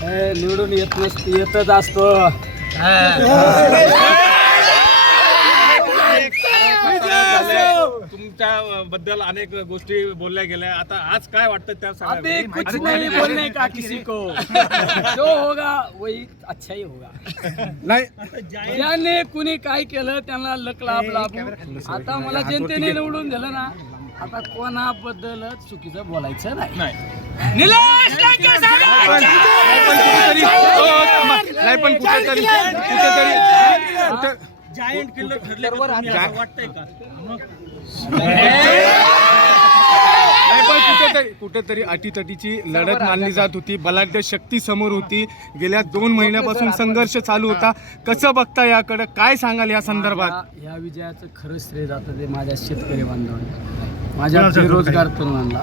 हे निवडून येत नसत येतच असतो. तुमच्या बद्दल अनेक गोष्टी बोलल्या गेल्या. आता आज काय वाटतं त्या अभी सगळ्या कुछ नहीं बोलने का किसी को? जो होगा वही अच्छा ही होगा. नाही. ज्याने कुणी काय केलं त्यांना लक लाभ लाभू. आता मला जनतेने निवडून दिलं ना आता कोणाबद्दल चुकीचं बोलायचं नाही. निलेश लंके साहेब! नाही पण कुठेतरी कुठेतरी कुठे जायंट किल्लर ठरले वाटतंय का? नाही पण कुठेतरी कुठेतरी अटीतटीची लढत मानली जात होती. बलाढ्य शक्ती समोर होती. गेल्या दोन महिन्यापासून संघर्ष चालू होता. कसं बघता याकडे? काय सांगाल या संदर्भात? या विजयाचं खरं श्रेय जातं ते माझ्या शेतकरी बांधवांना. माझ्या बेरोजगार तरुणांना.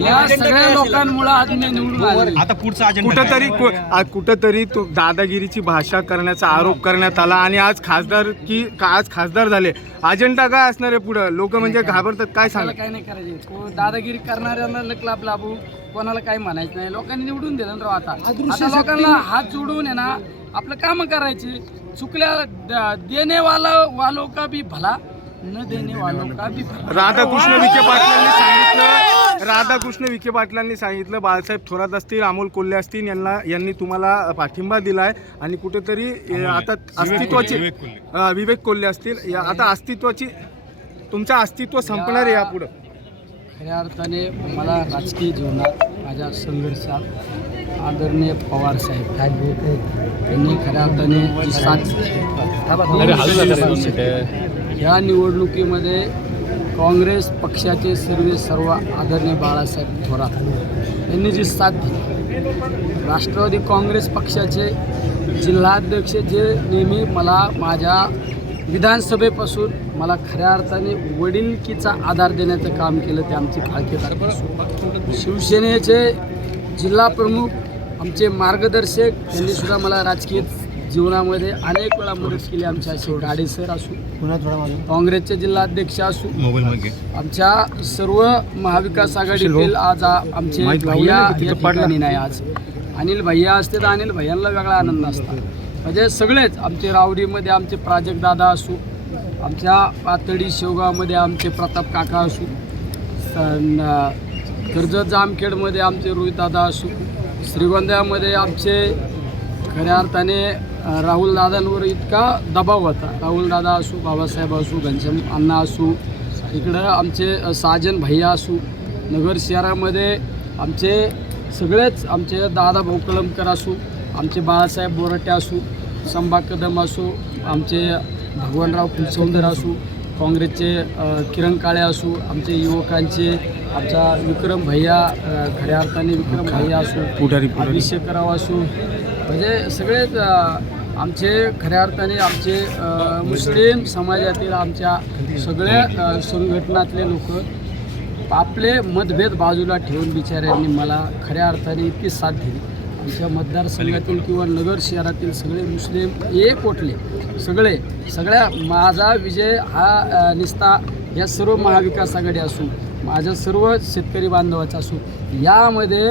या सगळ्या लोकांमुळे आज मी निवडून आलो आता पुढचा अजेंडा कुठंतरी कु- आ- कुठंतरी तो दादागिरीची भाषा करण्याचा आरोप करण्यात आला आणि आज खासदार की का- आज खासदार झाले. अजेंडा काय असणार आहे पुढं? लोक म्हणजे घाबरतात काय सांग? काय नाही करायचे. को दादागिरी करणाऱ्यांना लक लाभ कोणाला काही म्हणायचं नाही. लोकांनी निवडून दिलं ना राव आता. आता लोकांना हात जोडून आहे ना आपलं काम करायचे. चुकल्या द- देणे वाला वालो का भी भला. न देणे वालो का भी राधाकृष्ण विखे पाटलांनी सांगितलं राधाकृष्ण विखे पाटलांनी सांगितलं बाळासाहेब थोरात असतील अमोल कोल्हे असतील यांना यांनी तुम्हाला पाठिंबा दिलाय. आणि कुठेतरी आता अस्तित्वाची विवेक कोल्हे. अ, विवेक कोल्हे असतील. या- आता अस्तित्वाची तुमचं अस्तित्व संपणार आहे यापुढं. खऱ्या अर्थाने मला राजकीय जीवनात माझ्या संघर्षात आदरणीय पवार साहेब त्यांनी खऱ्या अर्थाने साथ या निवडणुकीमध्ये काँग्रेस पक्षाचे सर्व सर्व आदरणीय बाळासाहेब थोरात यांनी जी साथ दिली राष्ट्रवादी काँग्रेस पक्षाचे जिल्हाध्यक्ष जे नेहमी मला माझ्या विधानसभेपासून मला खऱ्या अर्थाने वडिलकीचा आधार देण्याचं काम केलं ते आमचे फाळके. शिवसेनेचे जिल्हा प्रमुख आमचे मार्गदर्शक यांनी सुद्धा मला राजकीय जीवनामध्ये अनेक वेळा मदत केली आमच्या असे गाडे सर असू काँग्रेसचे जिल्हाध्यक्ष असू मोबाईल मध्ये आमच्या सर्व महाविकास आघाडीतील आज आमचे भैया या. ठिकाणी नाही आज अनिल भैया असते तर अनिल भैयांना वेगळा आनंद असता म्हणजे सगळेच आमचे रावरीमध्ये आमचे प्राजक दादा असू आमच्या पातळी शेवगावमध्ये आमचे प्रताप काका असू कर्जत जामखेडमध्ये आमचे रोहित दादा असू श्रीगोंद्यामध्ये आमचे खऱ्या अर्थाने राहुल दादांवर इतका दबाव होता. राहुल दादा असू बाबासाहेब असू घनश्याम अण्णा असू इकडं आमचे साजन भैया असू नगर शहरामध्ये आमचे सगळेच आमचे दादा भाऊ कलमकर असू आमचे बाळासाहेब बोरटे असू संभा कदम असू आमचे भगवानराव फुलसौंदर असू काँग्रेसचे किरण काळे असू आमचे युवकांचे आमचा विक्रम भैया खऱ्या अर्थाने विक्रम भैया असू पुढारी अभिषेकराव असू म्हणजे सगळेच आमचे खऱ्या अर्थाने आमचे मुस्लिम समाजातील आमच्या सगळ्या संघटनातले लोक आपले मतभेद बाजूला ठेवून बिचाऱ्यांनी मला खऱ्या अर्थाने इतकी साथ दिली. आमच्या मतदारसंघातील किंवा नगर शहरातील सगळे मुस्लिम एक ओटले सगळे सगळ्या माझा विजय हा निस्ता या सर्व महाविकास आघाडी असू माझ्या सर्व शेतकरी बांधवाचा असू यामध्ये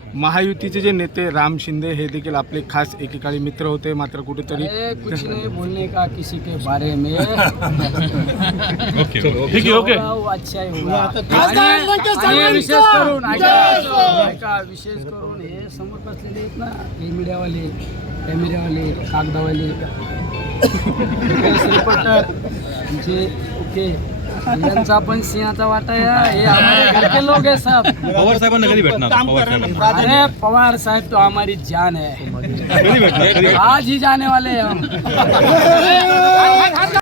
महायुतीचे जे नेते राम शिंदे हे देखील आपले खास एकेकाळी मित्र होते मात्र कुठेतरी कुछ नहीं बोलने का किसी के बारे में। ओके ओके ओके होगा वो अच्छा ही होगा आणि- आणि विशेष करून ऐका ऐका, विशेष करून हे समोर बसलेले आहेत ना हे मीडियावाले कॅमेऱ्यावाले कागदावाले. रिपोर्टर आमचे ओके यांचा पण सिंहाचा वाटा आहे हे हमारे घर के लोग है सब पवार साहेबांना कधी भेटणार? पवार साहेबांना. अरे पवार साहब तो हमारी जान है कधी भेटणार? कधी आज ही जाने वाले हैं हम